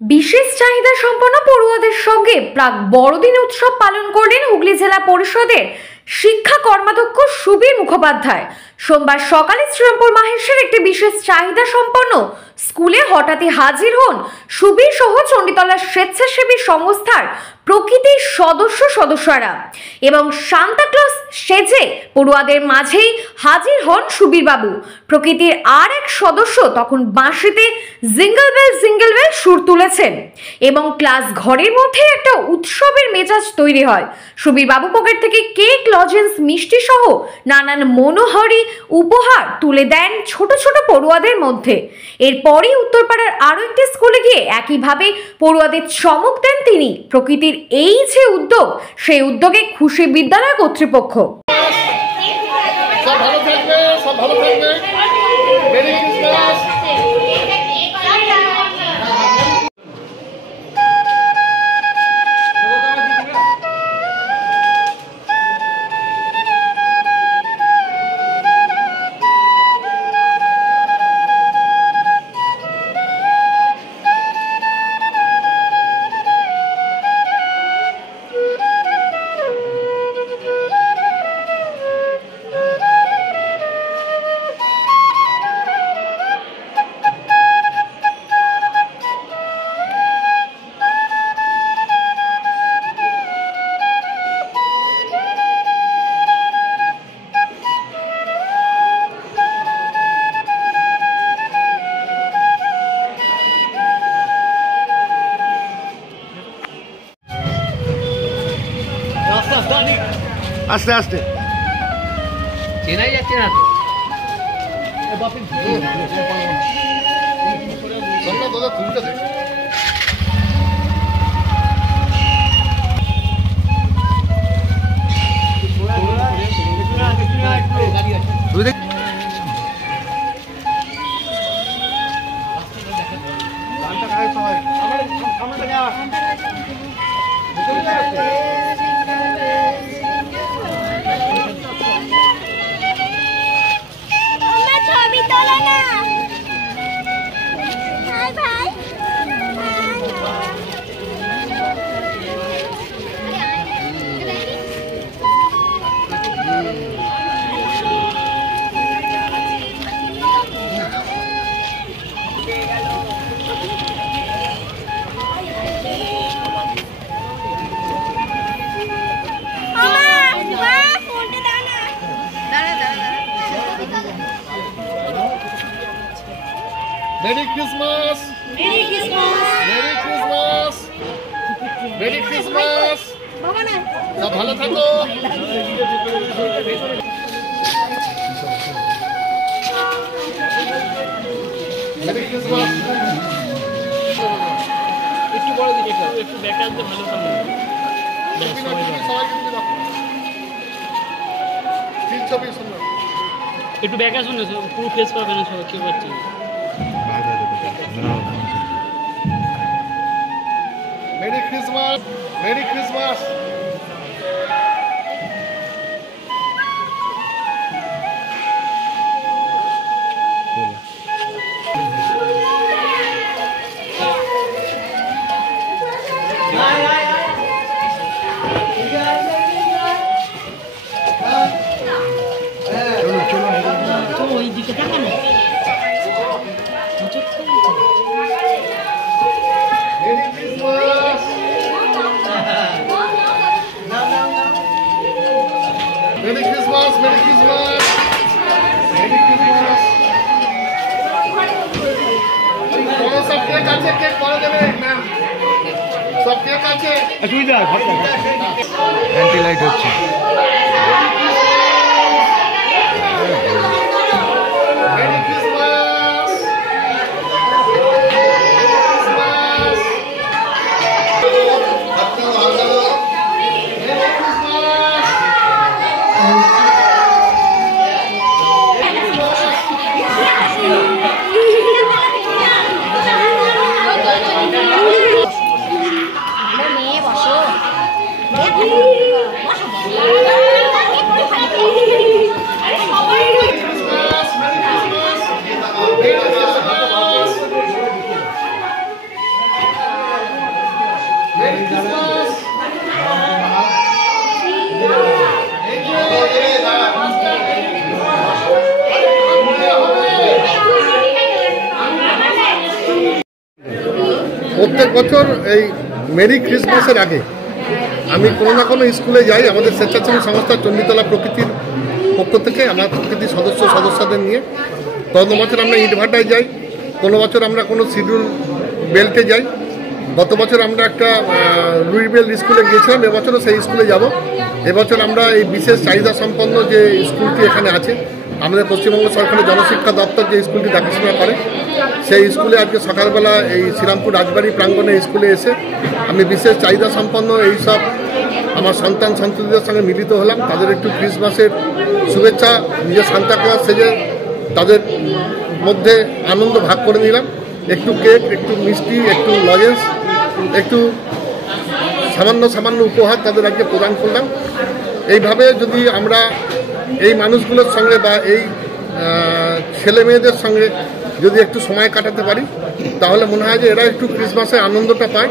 বিশেষ চাহিদা সম্পন্ন পড়ুয়াদের সঙ্গে প্রাক বড়দিন উৎসব পালন করলেন হুগলি জেলা পরিষদের শিক্ষা কর্মাধ্যক্ষ সুবীর মুখোপাধ্যায়। সোমবার সকালে শ্রীরামপুর মাহেশের একটি বিশেষ চাহিদা সম্পন্ন স্কুলে হঠাৎই হাজির হন সুবীর সহ চণ্ডীতলা স্বেচ্ছাসেবী সংস্থার প্রকৃতির সদস্যরা এবং সান্তাক্লজ সেজে পড়ুয়াদের মাঝেই হাজির হন সুবীর বাবু। প্রকৃতির আর এক সদস্য তখন বাঁশিতে জিঙ্গল বেল সুর তুলেছেন এবং ক্লাস ঘরের মধ্যে একটা উৎসবের মেজাজ তৈরি হয়। সুবীর বাবু পকেট থেকে কেক, লজেন্স, মিষ্টি সহ নানান মনোহারী উপহার তুলে দেন ছোট ছোট পড়ুয়াদের মধ্যে। এরপরই উত্তরপাড়ার আরো একটি স্কুলে গিয়ে একইভাবে পড়ুয়াদের চমক দেন তিনি। প্রকৃতির এই যে উদ্যোগ, সেই উদ্যোগে খুশি বিদ্যালয় কর্তৃপক্ষ। সব ভালো থাকবে। Merry Christmas. আস্তে আস্তে চেনাই যাচ্ছে না তো দাদা তুলতে দে। Merry Christmas! Merry Christmas! Merry Christmas! Merry Christmas! সব ভালো থাকো। Merry Christmas! একটু বড় দিকে একটু ব্যাক আসতে ভালো হবে। একটু ব্যাক আসুন না, পুরো ফেস পাবে না সবাই, কেউ পাচ্ছে না। Merry Christmas! Merry Christmas! ওই দিকে দেখা না। Merry Christmas! Merry Christmas! Merry Christmas! Merry Christmas! বলো সব কেক আছে, কেক পরে দেবে ম্যাম। সব কেক আছে। তুই যা ঘর দেখা অ্যান্টি লাইট হচ্ছে। Merry Christmas! প্রত্যেক বছর এই মেরি ক্রিসমাসের আগে আমি কোনো না কোনো স্কুলে যাই আমাদের স্বেচ্ছাসেবী সংস্থা চণ্ডীতলা প্রকৃতির পক্ষ থেকে আমার প্রকৃতির সদস্যদের নিয়ে। গত বছর আমরা ইটভাটায় যাই, কোনো বছর আমরা কোনো শিডিউল বেল্টে যাই, গত বছর আমরা একটা লুইবেল স্কুলে গিয়েছিলাম, এবছরও সেই স্কুলে যাব। এবছর আমরা এই বিশেষ চাহিদা সম্পন্ন যে স্কুলটি এখানে আছে, আমাদের পশ্চিমবঙ্গ সরকারের জনশিক্ষা দপ্তর যে স্কুলটি দেখাশোনা করে, সেই স্কুলে আজকে সকালবেলা এই শ্রীরামপুর রাজবাড়ি প্রাঙ্গণে স্কুলে এসে আমি বিশেষ চাহিদা সম্পন্ন এইসব আমার সন্তান সন্ততিদের সঙ্গে মিলিত হলাম। তাদের একটু ক্রিসমাসের শুভেচ্ছা নিজের সান্তা ক্লজ সেজে তাদের মধ্যে আনন্দ ভাগ করে নিলাম। একটু কেক, একটু মিষ্টি, একটু লজেন্স, একটু সামান্য উপহার তাদের আজকে প্রদান করলাম। এইভাবে যদি আমরা এই মানুষগুলোর সঙ্গে বা এই ছেলে মেয়েদের সঙ্গে যদি একটু সময় কাটাতে পারি, তাহলে মনে হয় যে এরা একটু ক্রিসমাসে আনন্দটা পায়।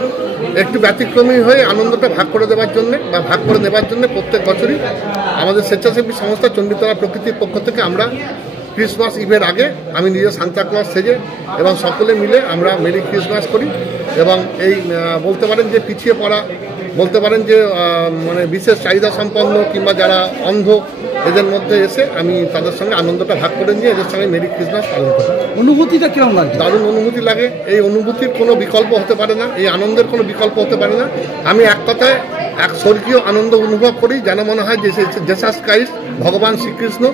একটু ব্যতিক্রমী হয়ে আনন্দটা ভাগ করে দেওয়ার জন্যে বা ভাগ করে নেবার জন্য প্রত্যেক বছরই আমাদের স্বেচ্ছাসেবী সংস্থা চণ্ডীতলা প্রকৃতির পক্ষ থেকে আমরা ক্রিসমাস ইভের আগে আমি নিজে সান্তা ক্লজ সেজে এবং সকলে মিলে আমরা মেরি ক্রিসমাস করি। এবং এই বলতে পারেন যে পিছিয়ে পড়া, বলতে পারেন যে মানে বিশেষ চাহিদা সম্পন্ন কিংবা যারা অন্ধ, এদের মধ্যে এসে আমি তাদের সঙ্গে আনন্দটা ভাগ করে নিয়ে এদের সঙ্গে মেরি ক্রিসমাস পালন করি। অনুভূতিটা কেমন লাগে? দারুণ অনুভূতি লাগে। এই অনুভূতির কোনো বিকল্প হতে পারে না, এই আনন্দের কোনো বিকল্প হতে পারে না। আমি এক কথায় এক স্বর্গীয় আনন্দ অনুভব করি, যেন মনে হয় যে জেসাস ক্রাইস্ট, ভগবান শ্রীকৃষ্ণ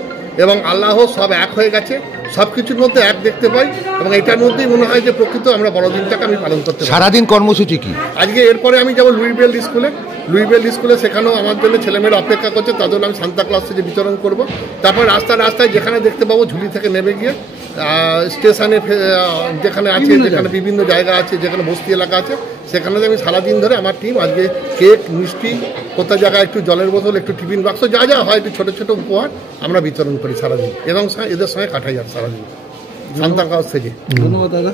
এবং আল্লাহ সব এক হয়ে গেছে, সব কিছুর মধ্যে এক দেখতে পাই। এবং এটার মধ্যেই মনে হয় যে প্রকৃত আমরা বড়দিনটাকে আমি পালন করতে পারি। সারাদিন কর্মসূচি কি আজকে এরপরে আমি যাব লুইবেল স্কুলে, সেখানেও আমার জন্য ছেলেমেয়েরা অপেক্ষা করছে, তার জন্য আমি সান্তা ক্লজ থেকে বিতরণ করব। তারপর রাস্তায় যেখানে দেখতে পাবো ঝুলি থেকে নেমে গিয়ে স্টেশনে যেখানে আছে, যেখানে বিভিন্ন জায়গা আছে, যেখানে বস্তি এলাকা আছে, সেখানে আমি সারাদিন ধরে আমার টিম আজকে কেক, মিষ্টি, কোথাও জায়গায় একটু জলের বোতল, একটু টিফিন বাক্স, যা হয় একটু ছোটো ছোটো উপহার আমরা বিতরণ করি সারাদিন এবং এদের সঙ্গে কাটাই সারাদিন সান্তা ক্লজ থেকে। ধন্যবাদ দাদা।